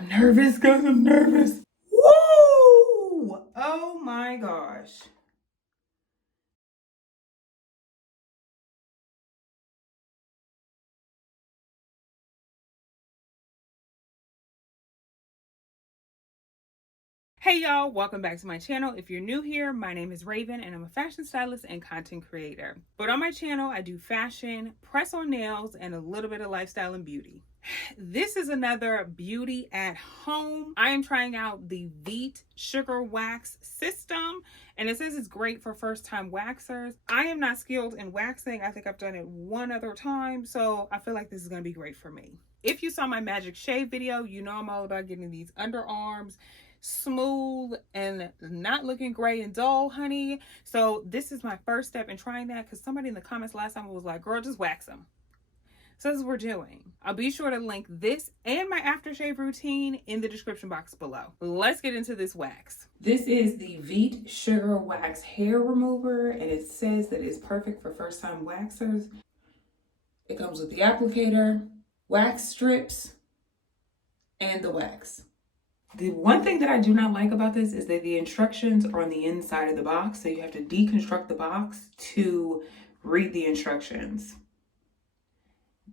I'm nervous, guys. I'm nervous. Woo! Oh my gosh. Hey y'all, welcome back to my channel. If you're new here, my name is Raven and I'm a fashion stylist and content creator. But on my channel, I do fashion, press on nails, and a little bit of lifestyle and beauty. This is another beauty at home. I am trying out the Veet sugar wax system, and it says it's great for first-time waxers. I am not skilled in waxing. I think I've done it one other time, so I feel like this is going to be great for me. If you saw my magic shave video, you know I'm all about getting these underarms smooth and not looking gray and dull, honey. So this is my first step in trying that, because somebody in the comments last time was like, girl, just wax them. So this is what we're doing. I'll be sure to link this and my aftershave routine in the description box below. Let's get into this wax. This is the Veet Sugar Wax Hair Remover, and it says that it's perfect for first-time waxers. It comes with the applicator, wax strips, and the wax. The one thing that I do not like about this is that the instructions are on the inside of the box, so you have to deconstruct the box to read the instructions.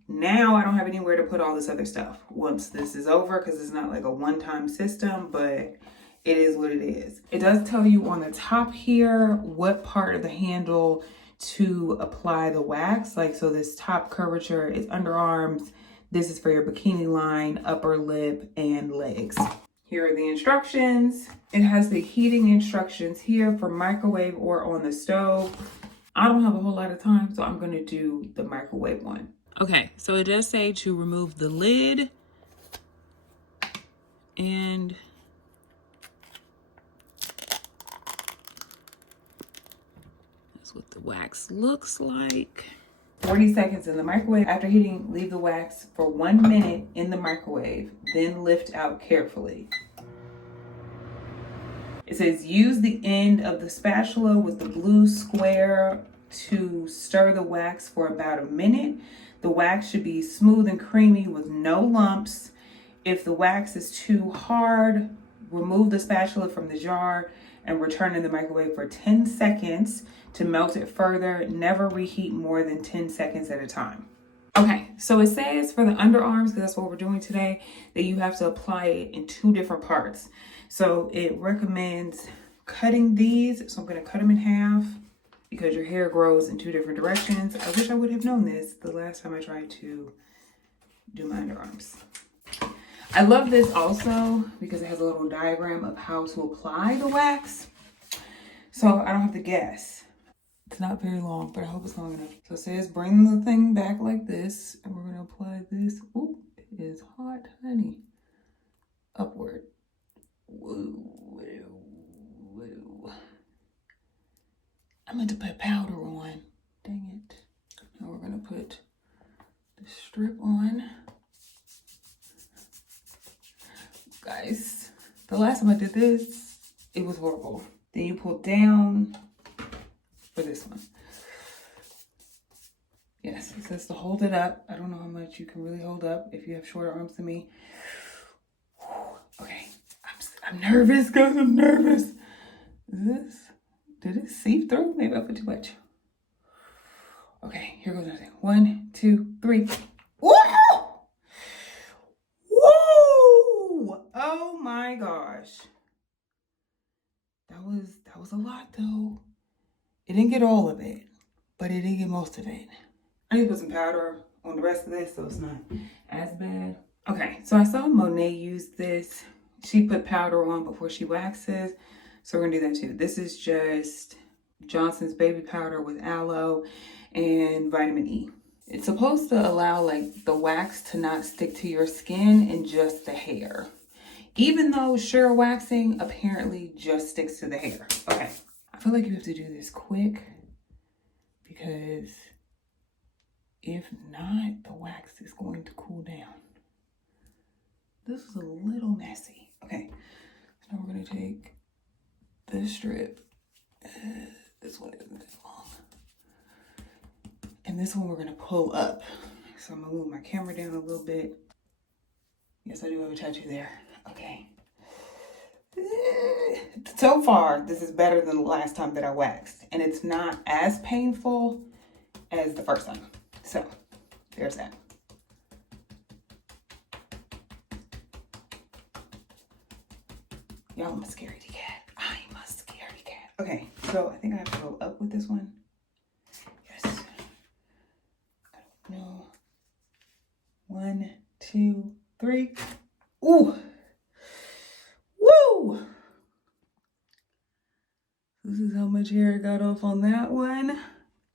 Now I don't have anywhere to put all this other stuff once this is over, because it's not like a one-time system, but it is what it is. It does tell you on the top here what part of the handle to apply the wax. Like, so this top curvature is underarms. This is for your bikini line, upper lip, and legs. Here are the instructions. It has the heating instructions here for microwave or on the stove. I don't have a whole lot of time, so I'm gonna do the microwave one. Okay, so it does say to remove the lid, and that's what the wax looks like. 40 seconds in the microwave. After heating, leave the wax for 1 minute in the microwave, then lift out carefully. It says use the end of the spatula with the blue square to stir the wax for about a minute. The wax should be smooth and creamy with no lumps. If the wax is too hard, remove the spatula from the jar and return in the microwave for 10 seconds to melt it further. Never reheat more than 10 seconds at a time. Okay, so it says for the underarms, because that's what we're doing today, that you have to apply it in 2 different parts. So it recommends cutting these. So I'm going to cut them in half because your hair grows in 2 different directions. I wish I would have known this the last time I tried to do my underarms. I love this also because it has a little diagram of how to apply the wax, so I don't have to guess. It's not very long, but I hope it's long enough. So it says bring the thing back like this, and we're going to apply this. Ooh, it is hot, honey. Upward. Woo, woo, woo. I meant to put powder on. Dang it. Now we're going to put the strip on. Guys, the last time I did this, it was horrible. Then you pull down for this one. Yes, it says to hold it up. I don't know how much you can really hold up if you have shorter arms than me. Okay, I'm nervous, guys. I'm nervous. Did it seep through? Maybe I put too much. Okay, here goes nothing. 1, 2, 3. Woo! Woo! Oh my gosh. That was a lot though. It didn't get all of it, but it did get most of it. I need to put some powder on the rest of this so it's not as bad. Okay, so I saw Monet use this. She put powder on before she waxes, so we're gonna do that too. This is just Johnson's baby powder with aloe and vitamin E. It's supposed to allow like the wax to not stick to your skin and just the hair. Even though sugar waxing apparently just sticks to the hair. Okay, I feel like you have to do this quick because if not, the wax is going to cool down. This is a little messy. Okay, so now we're gonna take this strip. This one isn't that long. And this one we're gonna pull up. So I'm gonna move my camera down a little bit. Yes, I do have a tattoo there. Okay. So far, this is better than the last time that I waxed, and it's not as painful as the first time. So, there's that. Y'all, I'm a scaredy cat. I'm a scaredy cat. Okay, so I think I have to go up with this one. Yes. I don't know. 1, 2, 3. Ooh. Woo! This is how much hair I got off on that one.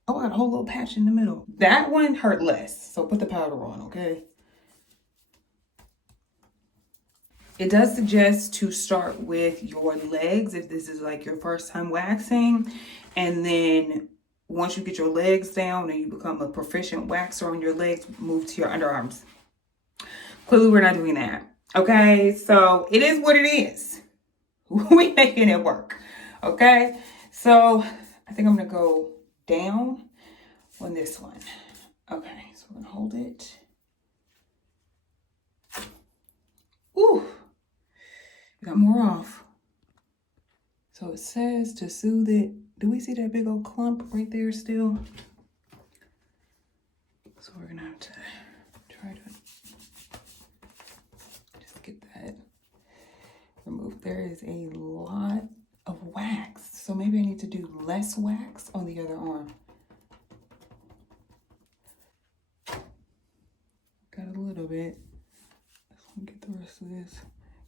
Oh, I got a whole little patch in the middle. That one hurt less, so put the powder on, okay? It does suggest to start with your legs if this is like your first time waxing. And then once you get your legs down and you become a proficient waxer on your legs, move to your underarms. Clearly, we're not doing that. Okay, so it is what it is. We making it work. Okay, so I think I'm gonna go down on this one. Okay, so we're gonna hold it. Ooh, we got more off. So it says to soothe it. Do we see that big old clump right there still? So we're gonna have to try to just get that removed. There is a lot of wax. So maybe I need to do less wax on the other arm. Got a little bit. Let's get the rest of this.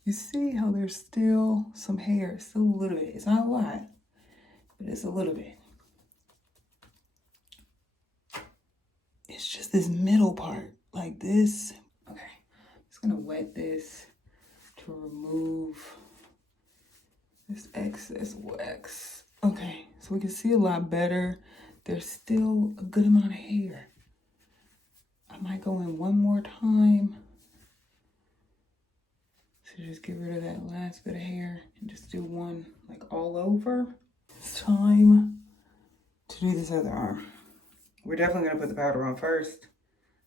You see how there's still some hair, still a little bit. It's not a lot, but it's a little bit. It's just this middle part, like this. Okay, I'm just gonna wet this to remove this excess wax. Okay, so we can see a lot better. There's still a good amount of hair. I might go in one more time. So just get rid of that last bit of hair and just do one like all over. It's time to do this other arm. We're definitely gonna put the powder on first.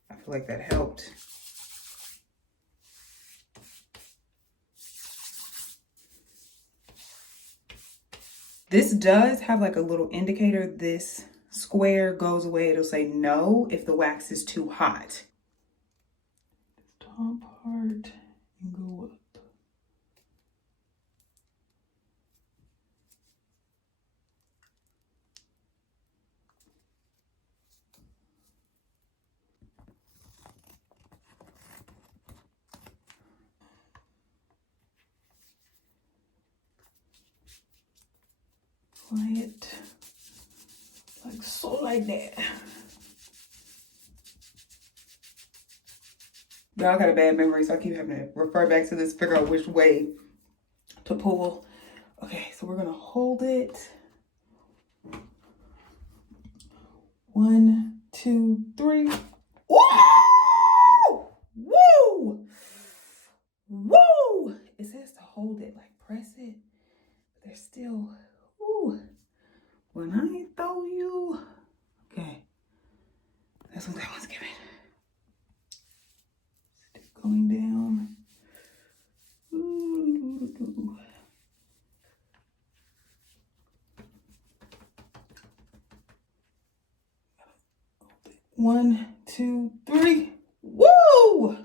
I feel like that helped. This does have like a little indicator. This square goes away. It'll say no if the wax is too hot. This top part and go up. Apply it like so, like that. Y'all got a bad memory, so I keep having to refer back to this, figure out which way to pull. Okay, so we're gonna hold it. 1, 2, 3. Woo! Woo! Woo! It says to hold it, like press it. But there's still, woo. When I throw you, okay. That's what that one's giving. Still going down. Ooh. 1, 2, 3. Woo!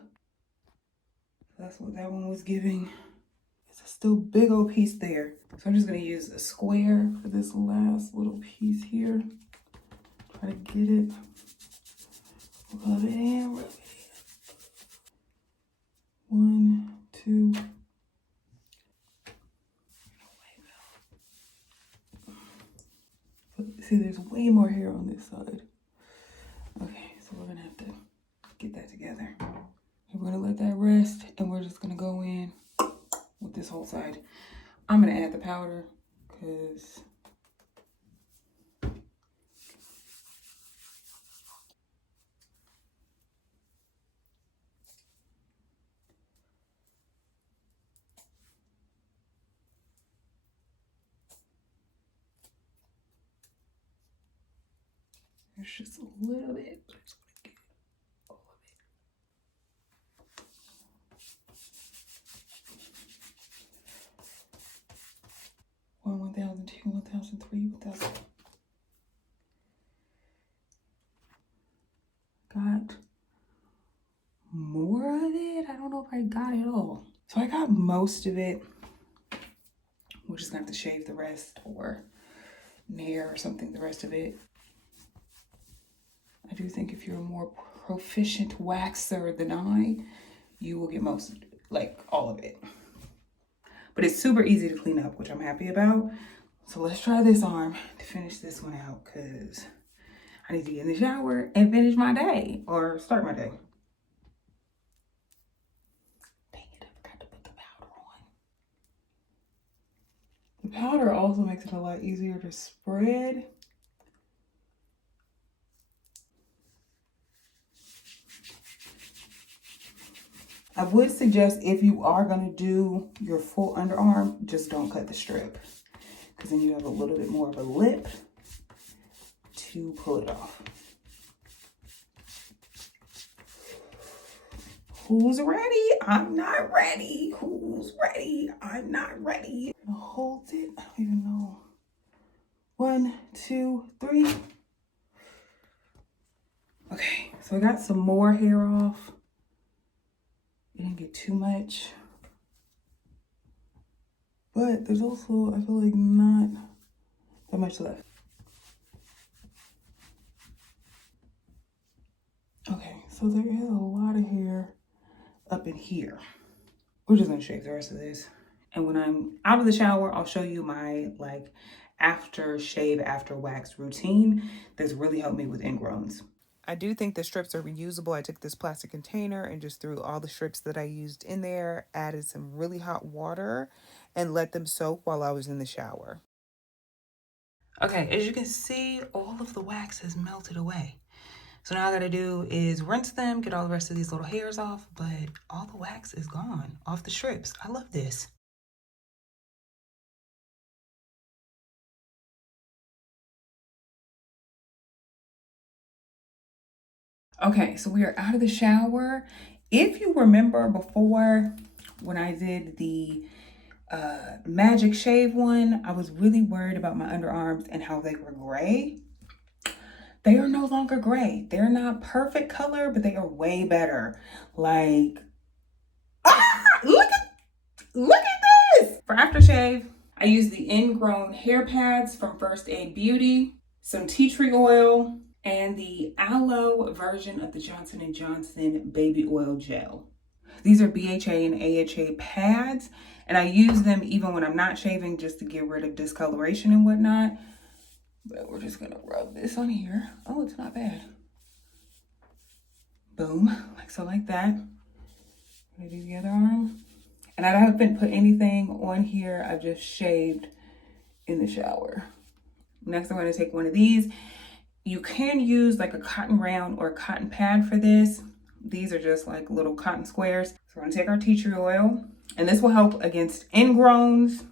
That's what that one was giving. It's a still big old piece there. So I'm just gonna use a square for this last little piece here. Try to get it. Rub it in, rub it in. 1, 2. See, there's way more hair on this side. Okay, so we're gonna have to get that together. We're gonna let that rest, and we're just gonna go in with this whole side. I'm gonna add the powder because there's just a little bit. But I just want to get all of it. 2003, 1000. Got more of it. I don't know if I got it all. So I got most of it. We're just gonna have to shave the rest or nair or something the rest of it. I do think if you're a more proficient waxer than I, you will get most, like all of it. But it's super easy to clean up, which I'm happy about. So let's try this arm to finish this one out because I need to get in the shower and finish my day or start my day. Dang it, I forgot to put the powder on. The powder also makes it a lot easier to spread. I would suggest if you are going to do your full underarm, just don't cut the strip because then you have a little bit more of a lip to pull it off. Who's ready? I'm not ready. Who's ready? I'm not ready. I'm gonna hold it. I don't even know. 1, 2, 3. Okay, so I got some more hair off. It didn't get too much. But there's also, I feel like, not that much left. Okay, so there is a lot of hair up in here. We're just gonna shave the rest of this. And when I'm out of the shower, I'll show you my like after shave, after wax routine that's really helped me with ingrowns. I do think the strips are reusable. I took this plastic container and just threw all the strips that I used in there, added some really hot water, and let them soak while I was in the shower. Okay, as you can see, all of the wax has melted away. So now all I gotta do is rinse them, get all the rest of these little hairs off, but all the wax is gone off the strips. I love this. Okay, so we are out of the shower. If you remember before when I did the magic shave one, I was really worried about my underarms and how they were gray. They are no longer gray. They're not perfect color, but they are way better. Like, look at this! For aftershave, I use the ingrown hair pads from First Aid Beauty, some tea tree oil, and the aloe version of the Johnson & Johnson baby oil gel. These are BHA and AHA pads, and I use them even when I'm not shaving just to get rid of discoloration and whatnot. But we're just gonna rub this on here. Oh, it's not bad. Boom, like so, like that. Gonna do the other arm. And I haven't put anything on here. I've just shaved in the shower. Next, I'm gonna take one of these. You can use like a cotton round or a cotton pad for this. These are just like little cotton squares. So we're gonna take our tea tree oil, and this will help against ingrowns.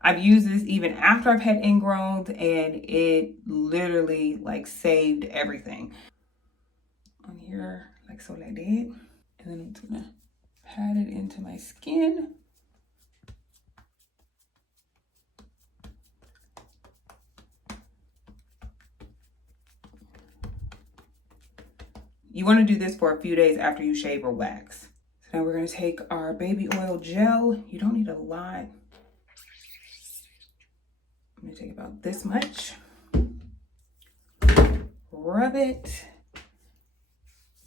I've used this even after I've had ingrowns, and it literally like saved everything. On here, like so, like that. And then I'm just gonna pat it into my skin. You want to do this for a few days after you shave or wax. So now we're going to take our baby oil gel. You don't need a lot. I'm going to take about this much. Rub it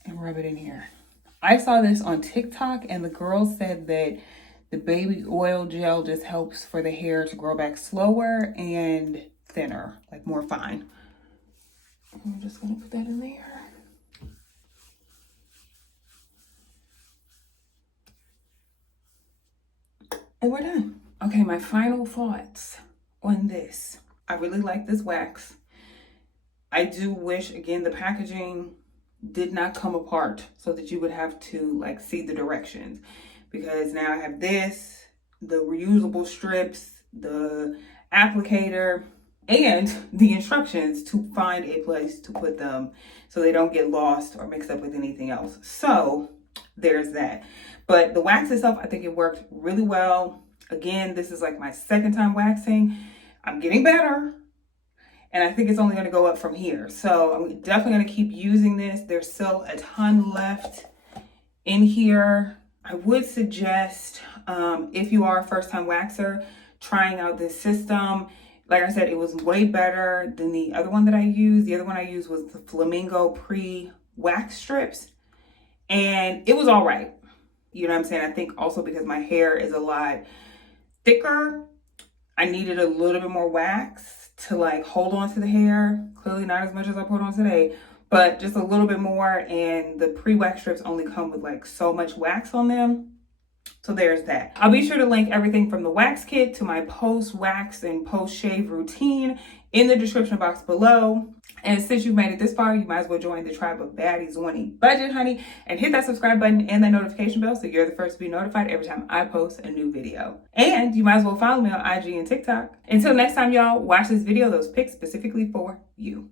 and rub it in here. I saw this on TikTok, and the girl said that the baby oil gel just helps for the hair to grow back slower and thinner, like more fine. I'm just going to put that in there. And we're done. Okay, my final thoughts on this. I really like this wax. I do wish, again, the packaging did not come apart so that you would have to like see the directions, because now I have this, the reusable strips, the applicator, and the instructions to find a place to put them so they don't get lost or mixed up with anything else. So there's that. But the wax itself, I think it worked really well. Again, this is like my second time waxing. I'm getting better. And I think it's only going to go up from here. So I'm definitely going to keep using this. There's still a ton left in here. I would suggest, if you are a first-time waxer, trying out this system. Like I said, it was way better than the other one that I used. The other one I used was the Flamingo pre-wax strips. And it was all right. You know what I'm saying? I think also because my hair is a lot thicker, I needed a little bit more wax to like hold on to the hair. Clearly not as much as I put on today, but just a little bit more. And the pre-wax strips only come with like so much wax on them. So there's that. I'll be sure to link everything from the wax kit to my post-wax and post-shave routine in the description box below. And since you've made it this far, you might as well join the tribe of baddies wanting budget, honey, and hit that subscribe button and that notification bell so you're the first to be notified every time I post a new video. And you might as well follow me on IG and TikTok. Until next time, y'all, watch this video, those pics specifically for you.